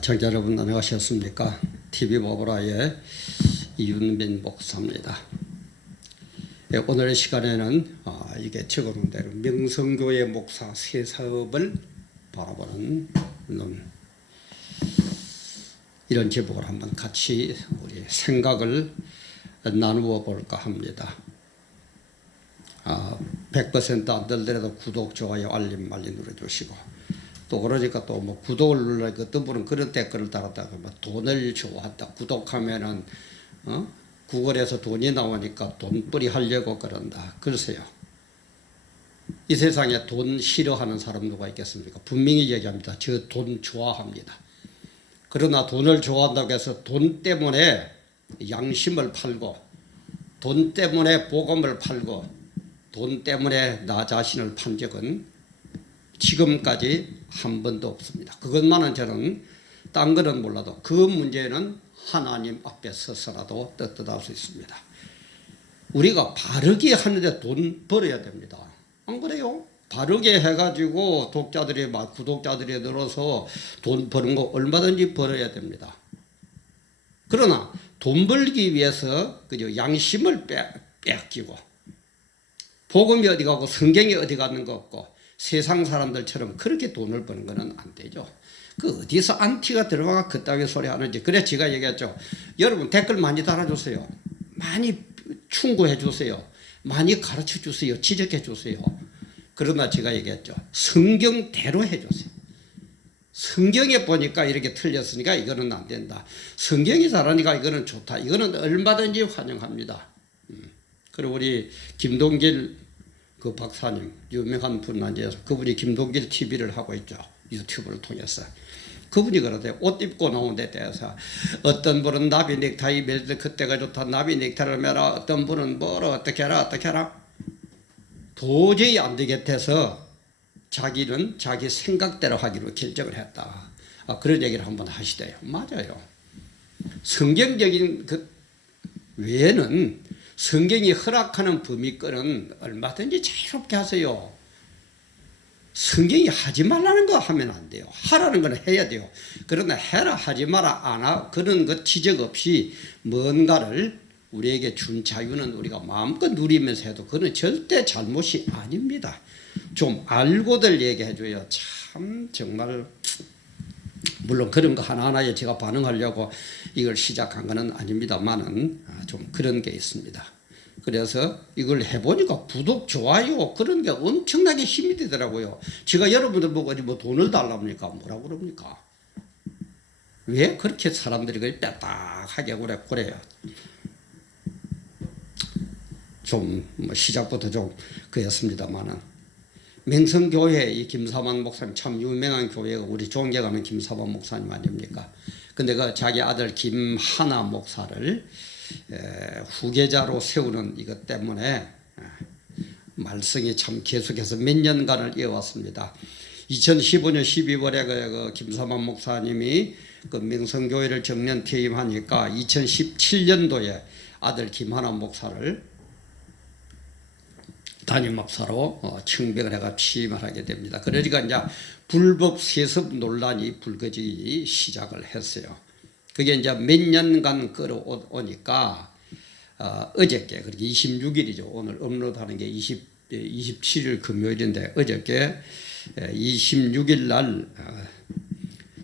청자 여러분 안녕하셨습니까? TV보브라의 이윤빈 목사입니다. 오늘의 시간에는 이게 적어놓은 대로 명성교회 목사 새 사업을 바라보는 이런 제목을 한번 같이 우리 생각을 나누어 볼까 합니다. 100%안 되더라도 구독, 좋아요, 알림 많이 눌러주시고, 또 그러니까 또 뭐 구독을 눌러니까 어떤 분은 그런 댓글을 달았다가 뭐 돈을 좋아한다. 구독하면은 구글에서 돈이 나오니까 돈벌이 하려고 그런다. 글쎄요. 이 세상에 돈 싫어하는 사람 누가 있겠습니까? 분명히 얘기합니다. 저 돈 좋아합니다. 그러나 돈을 좋아한다고 해서 돈 때문에 양심을 팔고, 돈 때문에 복음을 팔고, 돈 때문에 나 자신을 판 적은 지금까지 한 번도 없습니다. 그것만은 저는 딴 거는 몰라도 그 문제는 하나님 앞에 서서라도 떳떳할 수 있습니다. 우리가 바르게 하는데 돈 벌어야 됩니다. 안 그래요? 바르게 해가지고 구독자들이 늘어서 돈 버는 거 얼마든지 벌어야 됩니다. 그러나 돈 벌기 위해서 그저 양심을 빼앗기고, 복음이 어디 가고 성경이 어디 가는 거 없고 세상 사람들처럼 그렇게 돈을 버는 거는 안 되죠. 그 어디서 안티가 들어가 그따위 소리 하는지. 그래 제가 얘기했죠. 여러분 댓글 많이 달아주세요. 많이 충고해 주세요. 많이 가르쳐 주세요. 지적해 주세요. 그러나 제가 얘기했죠. 성경대로 해 주세요. 성경에 보니까 이렇게 틀렸으니까 이거는 안 된다. 성경이 잘하니까 이거는 좋다. 이거는 얼마든지 환영합니다. 그리고 우리 김동길 그 박사님, 유명한 분 앉아서 그분이 김동길 TV를 하고 있죠. 유튜브를 통해서. 그분이 그러대요. 옷 입고 나온 데 대해서 어떤 분은 나비 넥타이 멜 때 그때가 좋다. 나비 넥타이를 매라. 어떤 분은 뭐라 어떻게 해라. 도저히 안 되겠대서 자기는 자기 생각대로 하기로 결정을 했다. 그런 얘기를 한번 하시대요. 맞아요. 성경적인 그 외에는 성경이 허락하는 범위권은 얼마든지 자유롭게 하세요. 성경이 하지 말라는 거 하면 안 돼요. 하라는 건 해야 돼요. 그러나 해라 하지 마라 안 하 그런 것 지적 없이 뭔가를 우리에게 준 자유는 우리가 마음껏 누리면서 해도 그건 절대 잘못이 아닙니다. 좀 알고들 얘기해 줘요. 참 정말 물론 그런 거 하나하나에 제가 반응하려고 이걸 시작한 것은 아닙니다만은 좀 그런 게 있습니다. 그래서 이걸 해보니까 구독, 좋아요 그런 게 엄청나게 힘이 되더라고요. 제가 여러분들 보고 뭐 돈을 달랍니까? 뭐라고 그럽니까? 왜 그렇게 사람들이 그걸 빼딱하게 그래요. 좀 뭐 시작부터 좀 그랬습니다만은 명성교회 이 김사만 목사님 참 유명한 교회가 우리 존경하는 김사만 목사님 아닙니까? 근데 그 자기 아들 김하나 목사를 후계자로 세우는 이것 때문에 말썽이 참 계속해서 몇 년간을 이어왔습니다. 2015년 12월에 그 김사만 목사님이 그 명성교회를 정년 퇴임하니까 2017년도에 아들 김하나 목사를 담임 목사로 청백을 해가 취임을 하게 됩니다. 그러니까 이제 불법 세습 논란이 불거지기 시작을 했어요. 그게 이제 몇 년간 끌어오니까 어저께, 그렇게 26일이죠. 오늘 업로드하는 게 27일 금요일인데 어저께 26일 날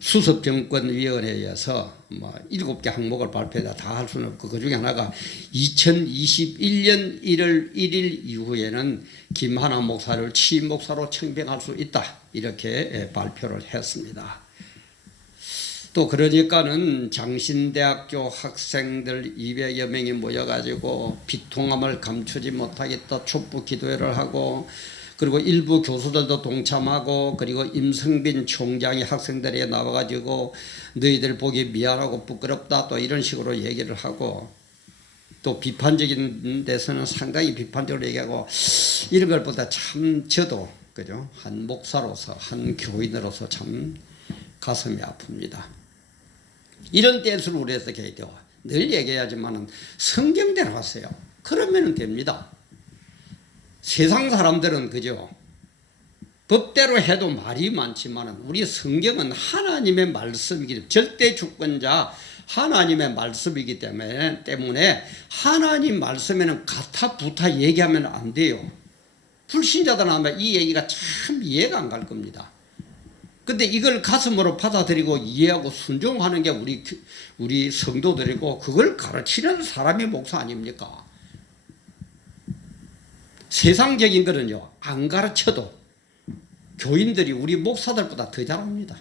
수습정권위원회에서 뭐 7개 항목을 발표해서 다 할 수는 없고 그 중에 하나가 2021년 1월 1일 이후에는 김하나 목사를 취임 목사로 청백할 수 있다. 이렇게 발표를 했습니다. 또 그러니까는 장신대학교 학생들 200여 명이 모여가지고 비통함을 감추지 못하겠다 촛불 기도회를 하고, 그리고 일부 교수들도 동참하고, 그리고 임성빈 총장이 학생들에 나와가지고 너희들 보기 미안하고 부끄럽다 또 이런 식으로 얘기를 하고, 또 비판적인 데서는 상당히 비판적으로 얘기하고, 이런 걸 보다 참 저도 그죠 한 목사로서 한 교인으로서 참 가슴이 아픕니다. 이런 때일수록 우리 어떻게 해야 돼요? 늘 얘기하지만은 성경대로 하세요. 그러면 됩니다. 세상 사람들은 그죠 법대로 해도 말이 많지만 우리 성경은 하나님의 말씀이기 때문에 절대 주권자 하나님의 말씀이기 때문에 하나님 말씀에는 가타부타 얘기하면 안 돼요. 불신자들 아마 이 얘기가 참 이해가 안 갈 겁니다. 근데 이걸 가슴으로 받아들이고 이해하고 순종하는 게 우리 성도들이고 그걸 가르치는 사람이 목사 아닙니까? 세상적인 거는요 안 가르쳐도 교인들이 우리 목사들보다 더 잘합니다.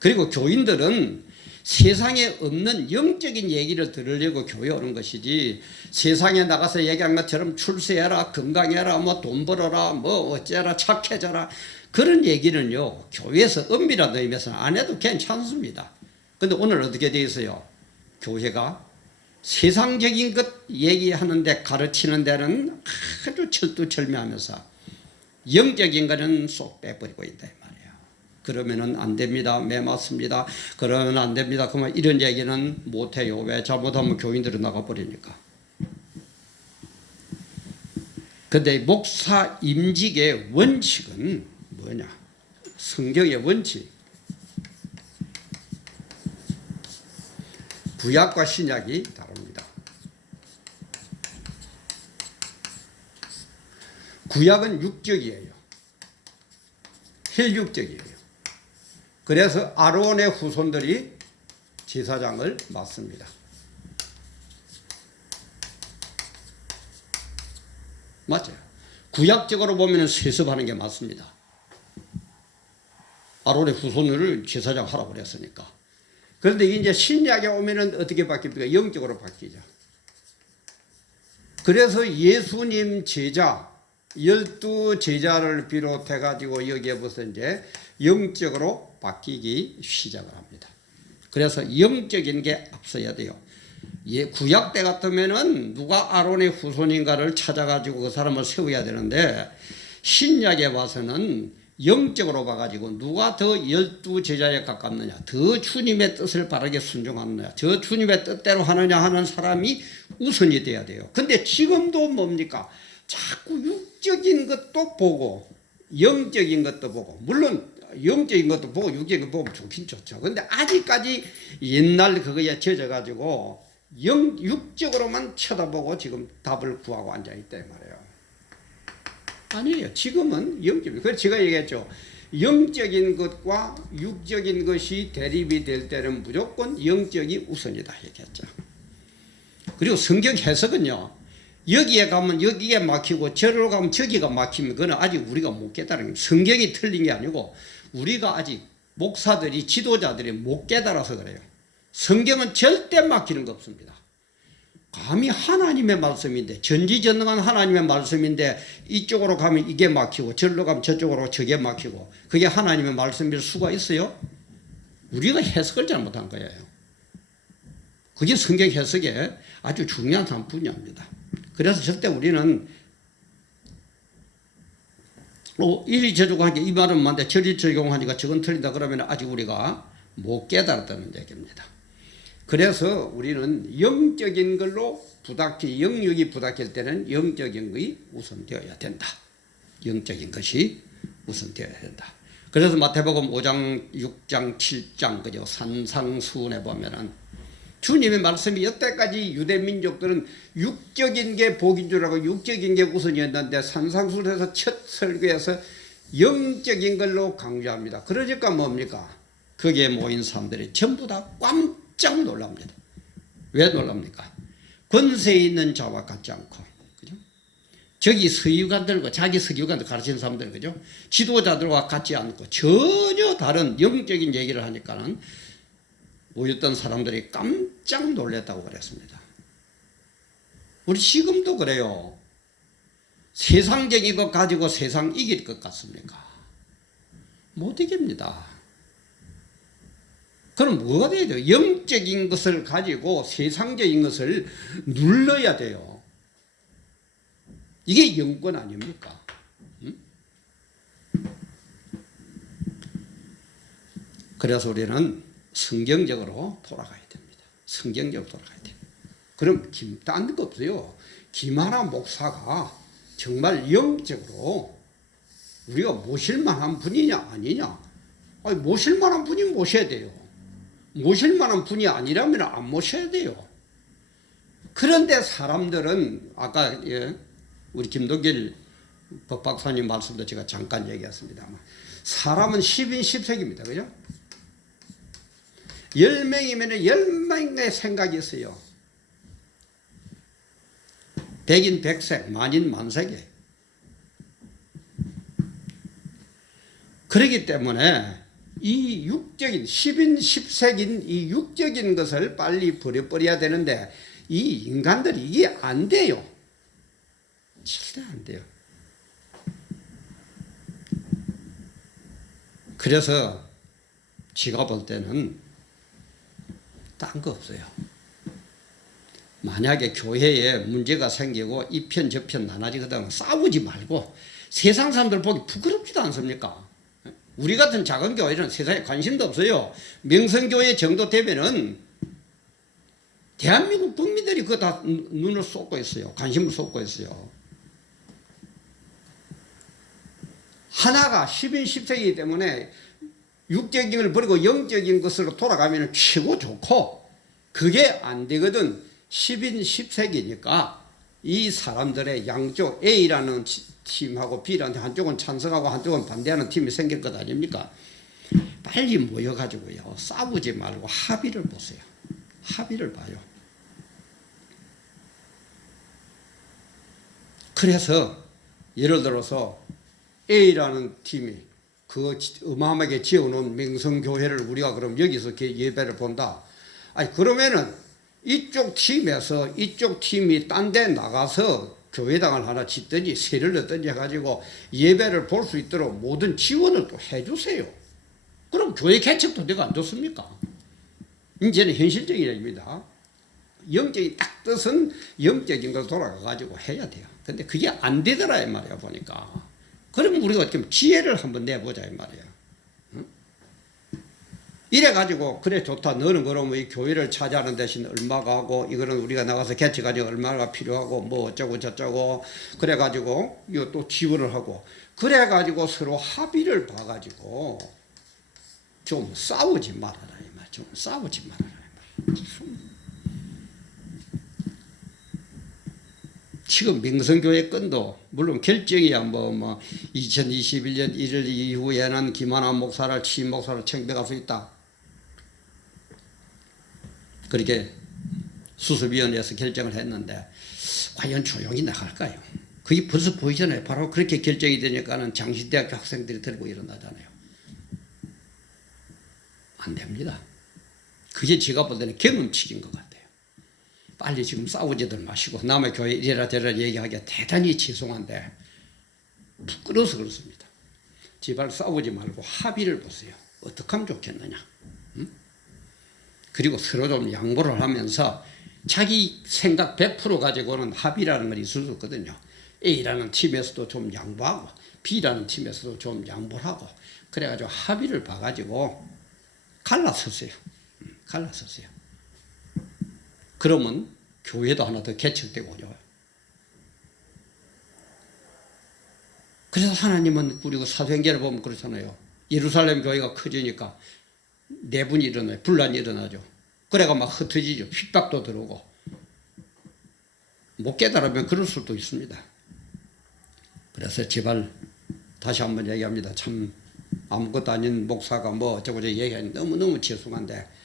그리고 교인들은 세상에 없는 영적인 얘기를 들으려고 교회 오는 것이지 세상에 나가서 얘기한 것처럼 출세해라 건강해라 뭐 돈 벌어라 뭐 어째라 착해져라 그런 얘기는요 교회에서 은밀한 의미에서는 안 해도 괜찮습니다. 근데 오늘 어떻게 되어 있어요? 교회가 세상적인 것 얘기하는데 가르치는 데는 아주 철두철미하면서 영적인 거는 쏙 빼버리고 있다 이 말이에요. 그러면은 안 됩니다. 매 맞습니다. 그러면 안 됩니다. 그러면 이런 얘기는 못해요. 왜? 잘못하면 교인들은 나가버리니까. 근데 목사 임직의 원칙은 뭐냐? 성경의 원칙. 구약과 신약이 다릅니다. 구약은 육적이에요. 혈육적이에요. 그래서 아론의 후손들이 제사장을 맡습니다. 맞아요. 구약적으로 보면 세습하는 게 맞습니다. 아론의 후손을 제사장 하라고 그랬으니까. 그런데 이제 신약에 오면은 어떻게 바뀝니까? 영적으로 바뀌죠. 그래서 예수님 제자 12 제자를 비롯해 가지고 여기에 무슨 이제 영적으로 바뀌기 시작을 합니다. 그래서 영적인 게 앞서야 돼요. 구약 때 같으면은 누가 아론의 후손인가를 찾아가지고 그 사람을 세워야 되는데 신약에 와서는 영적으로 봐가지고 누가 더 12 제자에 가깝느냐, 더 주님의 뜻을 바르게 순종하느냐, 저 주님의 뜻대로 하느냐 하는 사람이 우선이 돼야 돼요. 근데 지금도 뭡니까? 자꾸 육적인 것도 보고 영적인 것도 보고, 물론 영적인 것도 보고 육적인 것도 보면 좋긴 좋죠. 근데 아직까지 옛날 그거에 젖어가지고 육적으로만 쳐다보고 지금 답을 구하고 앉아있다 이 말이에요. 아니에요. 지금은 영적인. 그래서 제가 얘기했죠. 영적인 것과 육적인 것이 대립이 될 때는 무조건 영적이 우선이다 얘기했죠. 그리고 성경 해석은요. 여기에 가면 여기에 막히고 저리로 가면 저기가 막히면 그건 아직 우리가 못 깨달은 거예요. 성경이 틀린 게 아니고 우리가 아직 목사들이 지도자들이 못 깨달아서 그래요. 성경은 절대 막히는 거 없습니다. 감히 하나님의 말씀인데 전지전능한 하나님의 말씀인데 이쪽으로 가면 이게 막히고 저리로 가면 저쪽으로 저게 막히고 그게 하나님의 말씀일 수가 있어요? 우리가 해석을 잘못한 거예요. 그게 성경 해석의 아주 중요한 한 분야입니다. 그래서 절대 우리는 이리 저리고 하니까 이 말은 맞는데 저리 적용하니까 저건 틀린다 그러면 아직 우리가 못 깨달았다는 얘기입니다. 그래서 우리는 영적인 걸로 영육이 부닥칠 때는 영적인 것이 우선되어야 된다. 영적인 것이 우선되어야 된다. 그래서 마태복음 5장, 6장, 7장 그죠? 산상수훈에 보면은 주님의 말씀이 여태까지 유대 민족들은 육적인 게 복인 줄 알고 육적인 게 우선이었는데 산상수훈에서 첫 설교에서 영적인 걸로 강조합니다. 그러니까 뭡니까? 거기에 모인 사람들이 전부 다 깜짝 놀랍니다. 왜 놀랍니까? 권세 있는 자와 같지 않고, 그죠? 저기 서기관들과 자기 서기관들 가르치는 사람들, 그죠? 지도자들과 같지 않고 전혀 다른 영적인 얘기를 하니까는 모였던 사람들이 깜짝 놀랐다고 그랬습니다. 우리 지금도 그래요. 세상적인 것 가지고 세상 이길 것 같습니까? 못 이깁니다. 그럼 뭐가 돼야 돼요? 영적인 것을 가지고 세상적인 것을 눌러야 돼요. 이게 영권 아닙니까? 그래서 우리는 성경적으로 돌아가야 됩니다. 성경적으로 돌아가야 돼요. 그럼 딴 거 없어요. 김하나 목사가 정말 영적으로 우리가 모실 만한 분이냐 아니냐. 아니, 모실 만한 분이 모셔야 돼요. 모실 만한 분이 아니라면 안 모셔야 돼요. 그런데 사람들은 아까 우리 김동길 법박사님 말씀도 제가 잠깐 얘기했습니다만, 사람은 10인 10색입니다. 그죠? 10명이면 10명의 생각이 있어요. 100인 100색, 만인 만색이에요. 그렇기 때문에 이 육적인 10인 10색인 이 육적인 것을 빨리 버려버려야 되는데, 이 인간들이 이게 안 돼요. 절대 안 돼요. 그래서 제가 볼 때는 딴 거 없어요. 만약에 교회에 문제가 생기고 이 편 저 편 나눠지거든, 싸우지 말고 세상 사람들 보기 부끄럽지도 않습니까? 우리 같은 작은 교회는 세상에 관심도 없어요. 명성교회 정도 되면은 대한민국 국민들이 그거 다 눈을 쏟고 있어요. 관심을 쏟고 있어요. 하나가 10인 10색이기 때문에 육적인 걸 버리고 영적인 것으로 돌아가면 최고 좋고, 그게 안 되거든. 10인 10색이니까 이 사람들의 양쪽 A라는 팀하고 B라는 한쪽은 찬성하고 한쪽은 반대하는 팀이 생길 것 아닙니까? 빨리 모여가지고요, 싸우지 말고 합의를 보세요. 합의를 봐요. 그래서 예를 들어서 A라는 팀이 그 어마어마하게 지어놓은 명성교회를 우리가 그럼 여기서 예배를 본다. 아니, 그러면은 이쪽 팀에서 이쪽 팀이 딴 데 나가서 교회당을 하나 짓든지 세를 넣든지 해가지고 예배를 볼 수 있도록 모든 지원을 또 해주세요. 그럼 교회 개척도 내가 안 좋습니까? 이제는 현실적인 얘기입니다. 영적인 딱 뜻은 영적인 걸 돌아가가지고 해야 돼요. 근데 그게 안 되더라 이 말이야 보니까. 그러면 우리가 어떻게 지혜를 한번 내보자 이 말이야. 응? 이래가지고 그래 좋다. 너는 그러면 이 교회를 차지하는 대신 얼마가 하고, 이거는 우리가 나가서 개척하니 얼마가 필요하고 뭐 어쩌고 저쩌고, 그래가지고 이거 또 지원을 하고, 그래가지고 서로 합의를 봐가지고 좀 싸우지 말아라 이 말. 좀 싸우지 말아라 이 말. 지금 명성교회 건도 물론 결정이야 뭐 2021년 1월 이후에는 김한환 목사를 취임 목사를 청백할 수 있다. 그렇게 수습위원회에서 결정을 했는데 과연 조용히 나갈까요? 그게 벌써 보이잖아요. 바로 그렇게 결정이 되니까는 장신대학교 학생들이 들고 일어나잖아요. 안 됩니다. 그게 제가 볼 때는 경험칙인 것 같아요. 빨리 지금 싸우지들 마시고, 남의 교회 이래라 저래라 얘기하기가 대단히 죄송한데 부끄러워서 그렇습니다. 제발 싸우지 말고 합의를 보세요. 어떻게 하면 좋겠느냐. 응? 그리고 서로 좀 양보를 하면서 자기 생각 100% 가지고는 합의라는 건 있을 수 없거든요. A라는 팀에서도 좀 양보하고 B라는 팀에서도 좀 양보를 하고, 그래가지고 합의를 봐가지고 갈라서세요. 갈라서세요. 그러면 교회도 하나 더 개척되고 오죠. 그래서 하나님은 우리 사도행전을 보면 그렇잖아요. 예루살렘 교회가 커지니까 내분이 일어나요. 분란이 일어나죠. 그래가 막 흩어지죠. 핍박도 들어오고. 못 깨달으면 그럴 수도 있습니다. 그래서 제발 다시 한번 얘기합니다. 참 아무것도 아닌 목사가 뭐 어쩌고 저쩌고 얘기하니 너무너무 죄송한데,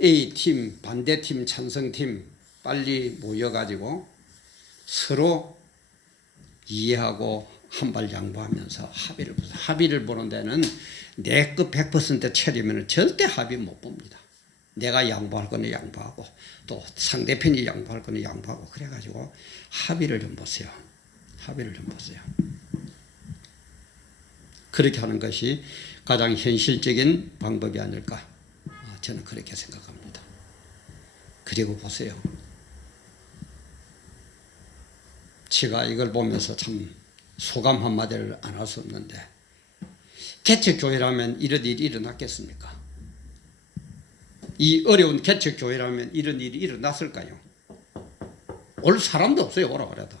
A팀, 반대팀, 찬성팀 빨리 모여가지고 서로 이해하고 한 발 양보하면서 합의를 보세요. 합의를 보는 데는 내 것 100% 차리면 절대 합의 못 봅니다. 내가 양보할 거는 양보하고 또 상대편이 양보할 거는 양보하고, 그래가지고 합의를 좀 보세요. 합의를 좀 보세요. 그렇게 하는 것이 가장 현실적인 방법이 아닐까, 저는 그렇게 생각합니다. 그리고 보세요. 제가 이걸 보면서 참 소감 한마디를 안 할 수 없는데, 개척교회라면 이런 일이 일어났겠습니까? 이 어려운 개척교회라면 이런 일이 일어났을까요? 올 사람도 없어요. 오라 그래도.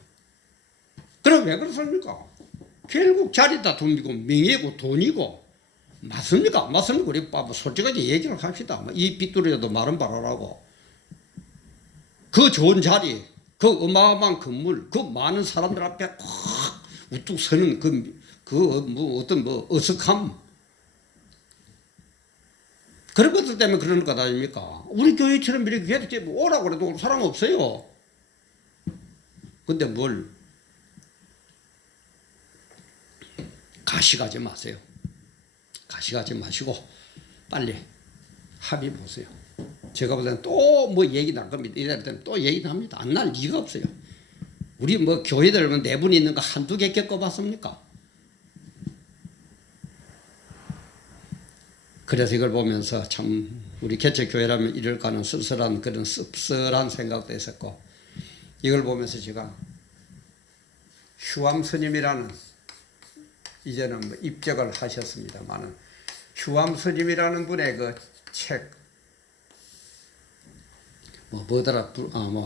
그럼 왜 그렇습니까? 결국 자리 다툼이고 명예고 돈이고 맞습니까? 안 맞습니까? 우리 뭐 솔직하게 얘기를 합시다. 이 빗두리라도 말은 말하라고. 그 좋은 자리, 그 어마어마한 건물, 그 많은 사람들 앞에 확 우뚝 서는 뭐 어떤 어색함. 그런 것들 때문에 그러는 것 아닙니까? 우리 교회처럼 이렇게 오라고 그래도 사람 없어요. 근데 뭘 가시가지 마세요. 가시가지 마시고 빨리 합의 보세요. 제가 볼 때는 또 뭐 얘기 날 겁니다. 이럴 때는 또 얘기 납니다. 안 날 리가 없어요. 우리 뭐 교회들 내분 있는 거 한두 개 겪어봤습니까? 그래서 이걸 보면서 참 우리 개척교회라면 이럴까는 쓸쓸한 그런 씁쓸한 생각도 했었고, 이걸 보면서 제가 휴암 스님이라는, 이제는 뭐 입적을 하셨습니다만은, 휴암 스님이라는 분의 그 책,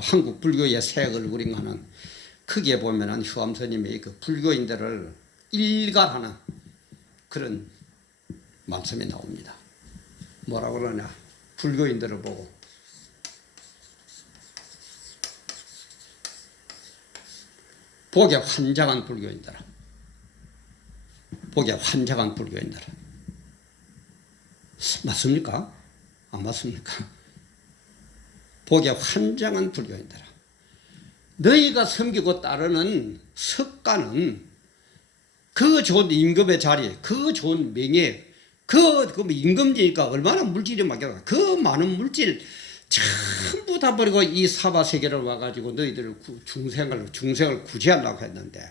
한국 불교의 새 얼굴인가 하는, 크게 보면은 휴암 스님이 그 불교인들을 일갈하는 그런 말씀이 나옵니다. 뭐라고 그러냐? 불교인들을 보고 복에 환장한 불교인들아, 복에 환장한 불교인들아. 맞습니까? 안 맞습니까? 복에 환장한 불교인들아, 너희가 섬기고 따르는 석가는 그 좋은 임금의 자리, 그 좋은 명예, 그 임금지니까 얼마나 물질이 많겠다. 그 많은 물질 전부 다 버리고 이 사바 세계를 와가지고 너희들을 중생을 구제하려고 했는데,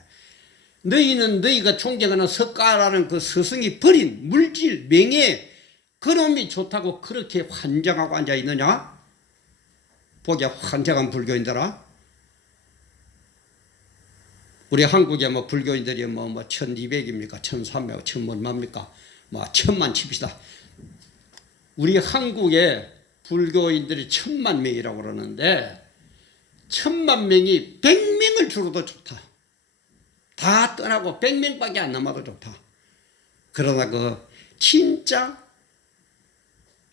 너희는 너희가 존경하는 석가라는 그 스승이 버린 물질, 명예, 그놈이 좋다고 그렇게 환장하고 앉아 있느냐? 복에 환장한 불교인들아. 우리 한국에 뭐 불교인들이 뭐 1200입니까? 1300, 1000만입니까? 뭐 1000만 칩시다. 우리 한국에 불교인들이 1000만 명이라고 그러는데, 1000만 명이 100명을 죽어도 좋다. 다 떠나고 100명밖에 안 남아도 좋다. 그러나 그 진짜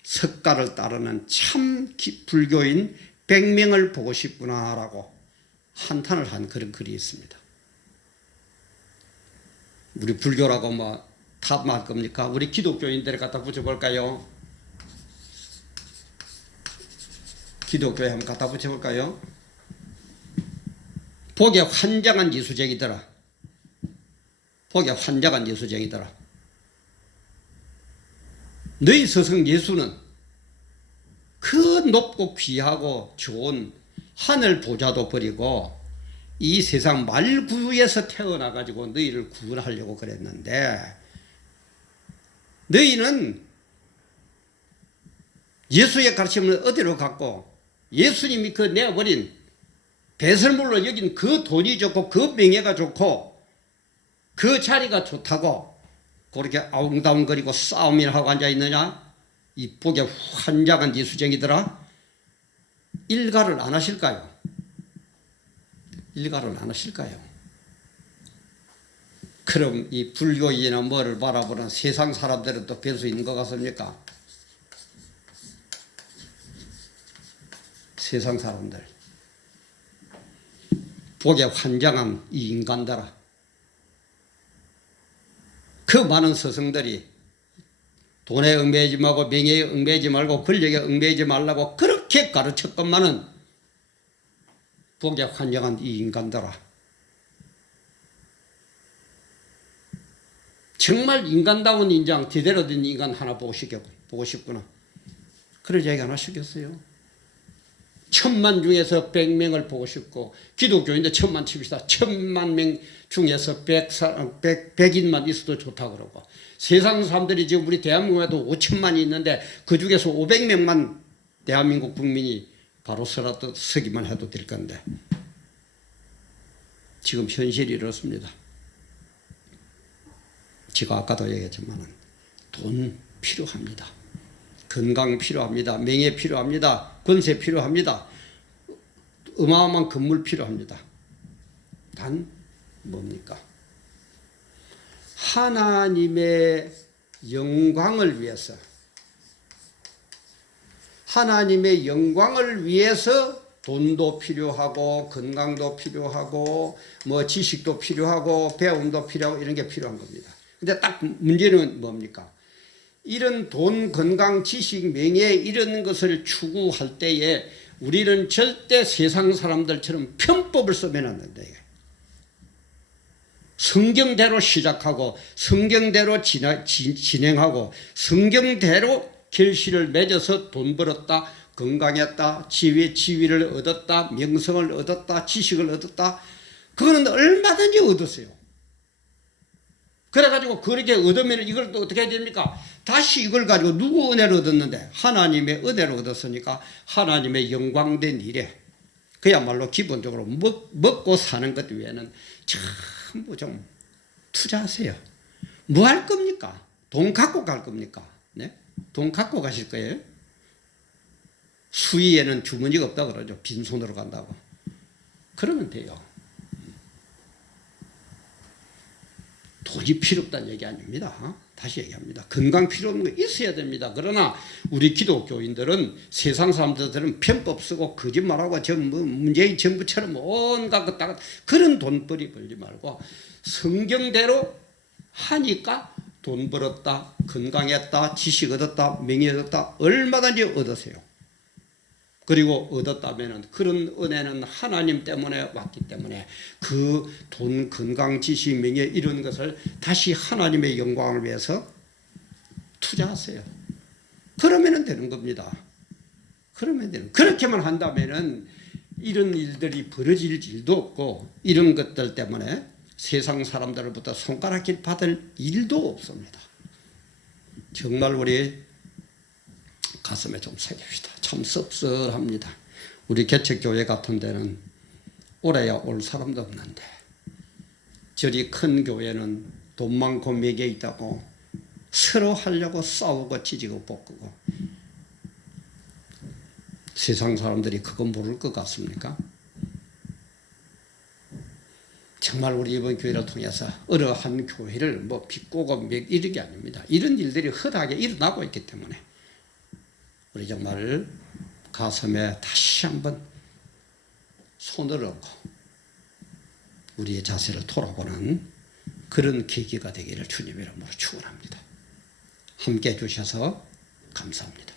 석가를 따르는 참 불교인 100명을 보고 싶구나라고 한탄을 한 그런 글이 있습니다. 우리 불교라고 뭐 탓할 겁니까? 우리 기독교인들을 갖다 붙여볼까요? 기독교에 한번 갖다 붙여볼까요? 복에 환장한 이수쟁이더라. 복에 환장한 이수쟁이더라. 너희 스승 예수는 그 높고 귀하고 좋은 하늘 보좌도 버리고 이 세상 말구에서 태어나가지고 너희를 구원하려고 그랬는데, 너희는 예수의 가르침을 어디로 갖고 예수님이 그 내어버린 배설물로 여긴 그 돈이 좋고 그 명예가 좋고 그 자리가 좋다고 그렇게 아웅다웅거리고 싸움을 하고 앉아있느냐? 이 복에 환장한 이수쟁이들아, 일가를 안 하실까요? 일가를 안 하실까요? 그럼 이 불교인이나 뭐를 바라보는 세상 사람들은 또 별 수 있는 것 같습니까? 세상 사람들, 복에 환장한 이 인간들아, 그 많은 스승들이 돈에 얽매이지 말고 명예에 얽매이지 말고 권력에 얽매이지 말라고 그렇게 가르쳤건만은 복에 환장한 이 인간들아, 정말 인간다운 인장, 제대로 된 인간 하나 보고 싶구나. 그런 얘기 안 하시겠어요? 1000만 중에서 100명을 보고 싶고, 기독교인데 1000만 칩시다. 1000만 명 중에서 100인만 있어도 좋다고 그러고, 세상 사람들이 지금 우리 대한민국에도 5천만이 있는데 그 중에서 500명만 대한민국 국민이 바로 서기만 해도 될 건데, 지금 현실이 이렇습니다. 제가 아까도 얘기했지만 돈 필요합니다. 건강 필요합니다. 명예 필요합니다. 권세 필요합니다. 어마어마한 건물 필요합니다. 단 뭡니까? 하나님의 영광을 위해서, 하나님의 영광을 위해서 돈도 필요하고 건강도 필요하고 뭐 지식도 필요하고 배움도 필요하고 이런 게 필요한 겁니다. 근데 딱 문제는 뭡니까? 이런 돈, 건강, 지식, 명예 이런 것을 추구할 때에 우리는 절대 세상 사람들처럼 편법을 쓰면 안 된다. 성경대로 시작하고 성경대로 진행하고 성경대로 결실을 맺어서 돈 벌었다, 건강했다, 지위를 얻었다, 명성을 얻었다, 지식을 얻었다. 그거는 얼마든지 얻었어요. 그래가지고 그렇게 얻으면 이걸 또 어떻게 해야 됩니까? 다시 이걸 가지고 누구 은혜를 얻었는데? 하나님의 은혜를 얻었으니까 하나님의 영광된 일에 그야말로 기본적으로 먹고 사는 것 외에는 전부 좀 투자하세요. 뭐 할 겁니까? 돈 갖고 갈 겁니까? 네? 돈 갖고 가실 거예요? 수위에는 주머니가 없다 그러죠. 빈손으로 간다고. 그러면 돼요. 돈이 필요 없다는 얘기 아닙니다. 다시 얘기합니다. 건강 필요 없는 거 있어야 됩니다. 그러나 우리 기독교인들은 세상 사람들은 편법 쓰고 거짓말하고 문재인 정부처럼 온갖 것다가 그런 돈벌이 벌지 말고 성경대로 하니까 돈 벌었다, 건강했다, 지식 얻었다, 명예 얻었다 얼마든지 얻으세요. 그리고 얻었다면 그런 은혜는 하나님 때문에 왔기 때문에 그 돈, 건강, 지식, 명예 이런 것을 다시 하나님의 영광을 위해서 투자하세요. 그러면 되는 겁니다. 그러면 되는. 그렇게만 한다면 이런 일들이 벌어질 일도 없고 이런 것들 때문에 세상 사람들로부터 손가락질 받을 일도 없습니다. 정말 우리 가슴에 좀 새깁시다. 참 씁쓸합니다. 우리 개척교회 같은 데는 오래야 올 사람도 없는데 저리 큰 교회는 돈 많고 매개 있다고 서로 하려고 싸우고 찢고 볶고 세상 사람들이 그거 모를 것 같습니까? 정말 우리 이번 교회를 통해서 어려한 교회를 뭐 비꼬고 이런 게 아닙니다. 이런 일들이 허다하게 일어나고 있기 때문에 우리 정말 가슴에 다시 한번 손을 얹고 우리의 자세를 돌아보는 그런 계기가 되기를 주님의 이름으로 축원합니다. 함께 해주셔서 감사합니다.